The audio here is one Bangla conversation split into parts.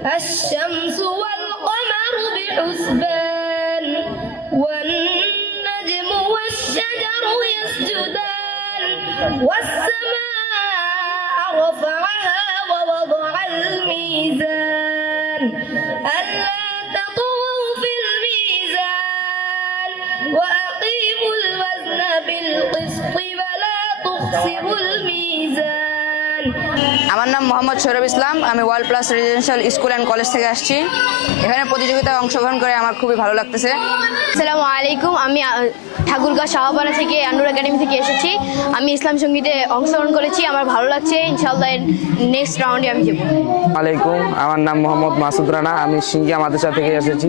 الشمس والقمر بحسبان والنجم والشجر يسجدان والسماء رفعها ووضع الميزان ألا تطغوا في الميزان وأقيموا الوزن بالقسط ولا تخسروا الميزان। আমার নাম মোহাম্মদ সৌরভ ইসলাম। আমি world plus residential school and college থেকে আসছি। এখানে প্রতিযোগিতায় অংশগ্রহণ করে আমার খুবই ভালো লাগতেছে। আসসালামু আলাইকুম, আমি ঠাকুরগাঁও শাহপাড়া থেকে আন্নুর একাডেমি থেকে এসেছি। আমি ইসলাম সঙ্গীতে অংশগ্রহণ করেছি, আমার ভালো লাগছে। ইনশাআল্লাহ নেক্সট রাউন্ডে আমি যাব। আলাইকুম, আমার নাম মোহাম্মদ মাসুদ রানা। আমি সিঙ্গিয়া মাদ্রাসা থেকে এসেছি।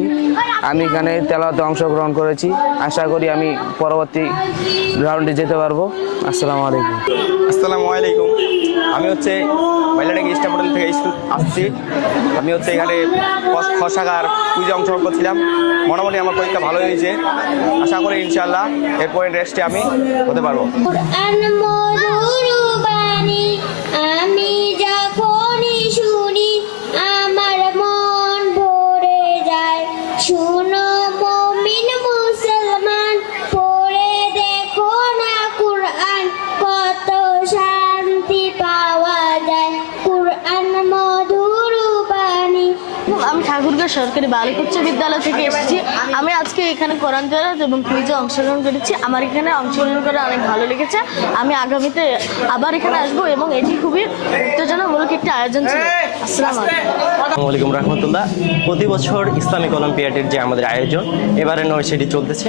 আমি এখানে তেলাওয়াতে অংশগ্রহণ করেছি। আশা করি আমি পরবর্তী রাউন্ডে যেতে পারবো। আসসালামু আলাইকুম। আসসালামু আলাইকুম, আমি হচ্ছে বাইলাটাকে স্টাফ হোটেল থেকে আসছি। আমি হচ্ছে এখানে খ শাখার কুইজে অংশগ্রহণ করছিলাম। মোটামুটি আমার পরীক্ষা ভালো হয়েছে। আশা করি ইনশাআল্লাহ এরপরে রেস্টে আমি হতে পারবো। আমি যখনই শুনি আমার মন ভরে যায়। শুনো মুমিন মুসলমান, পড়ে দেখো না কুরআন, কত শান্তি পাওয়া যায়। কুরআন মধুর বাণী। আমি ঠাকুরগাঁও সরকারি বালিকা উচ্চ বিদ্যালয় থেকে এসেছি। আমি আজকে এখানে কোরআন তেলাওয়াত এবং কুইজে অংশগ্রহণ করেছি। আমার এখানে অংশগ্রহণ করে অনেক ভালো লেগেছে। আমি আগামীতে আবার এখানে আসবো এবং এটি খুবই উত্তেজনামূলক একটি আয়োজন ছিল। আসসালামু আলাইকুম রহমতুল্লাহ। প্রতি বছর ইসলামিক অলিম্পিয়াডের যে আমাদের আয়োজন, এবারে নয় সেটি চলতেছে।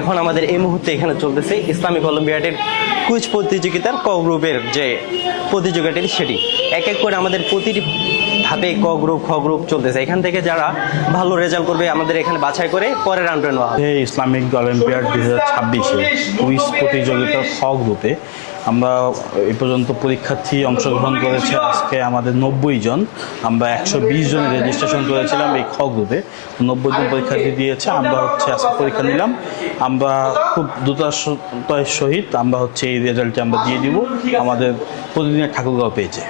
এখন আমাদের এই মুহূর্তে এখানে চলতেছে ইসলামিক অলিম্পিয়াডের কুইজ প্রতিযোগিতার ক গ্রুপের যে প্রতিযোগিতাটি, সেটি এক এক করে আমাদের প্রতিটি ধাপে ক গ্রুপ খ গ্রুপ চলতেছে। এখান থেকে যারা ভালো রেজাল্ট করবে আমাদের এখানে বাছাই করে পরের রাউন্ডে নেওয়া হবে। ইসলামিক অলিম্পিয়াড 2026 কুইজ প্রতিযোগিতার খ গ্রুপে আমরা এই পর্যন্ত পরীক্ষার্থী অংশগ্রহণ করেছে আজকে আমাদের 90 জন। আমরা 120 জনের রেজিস্ট্রেশন করেছিলাম এই খ গ্রুপে। 90 জন পরীক্ষার্থী দিয়েছে। আমরা হচ্ছে আজকে পরীক্ষা নিলাম। আমরা খুব দ্রুততার সহিত আমরা হচ্ছে এই রেজাল্টটি আমরা দিয়ে দিব আমাদের প্রতিদিনের ঠাকুরগাঁও পেয়েছে।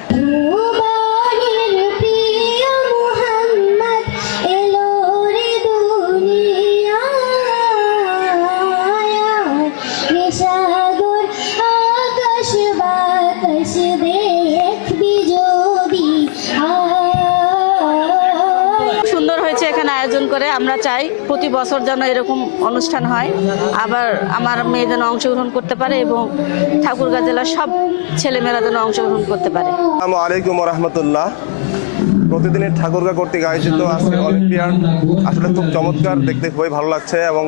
সুন্দর হয়েছে এখানে আয়োজন করে। আমরা চাই প্রতি বছর যেন এরকম অনুষ্ঠান হয়, আবার আমার মেয়ে যেন অংশগ্রহণ করতে পারে এবং ঠাকুরগাঁও জেলার সব ছেলেমেয়েরা যেন অংশগ্রহণ করতে পারে। আসসালামু আলাইকুম রহমতুল্লাহ। প্রতিদিনের ঠাকুরগাঁও কর্তৃক আয়োজিত আজকের অলিম্পিয়াড আসলে খুব চমৎকার, দেখতে খুবই ভালো লাগছে এবং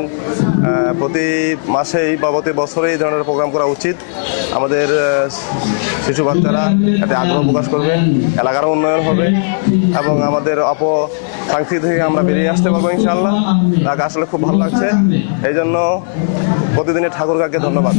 প্রতি মাসেই বা প্রতি বছরেই এই ধরনের প্রোগ্রাম করা উচিত। আমাদের শিশু বাচ্চারা এতে আগ্রহ প্রকাশ করবে, এলাকার উন্নয়ন হবে এবং আমাদের সংস্কৃতি থেকে আমরা বেরিয়ে আসতে পারবো ইনশাআল্লাহ। তাকে আসলে খুব ভালো লাগছে। এই জন্য প্রতিদিনের ঠাকুরগাঁওকে ধন্যবাদ।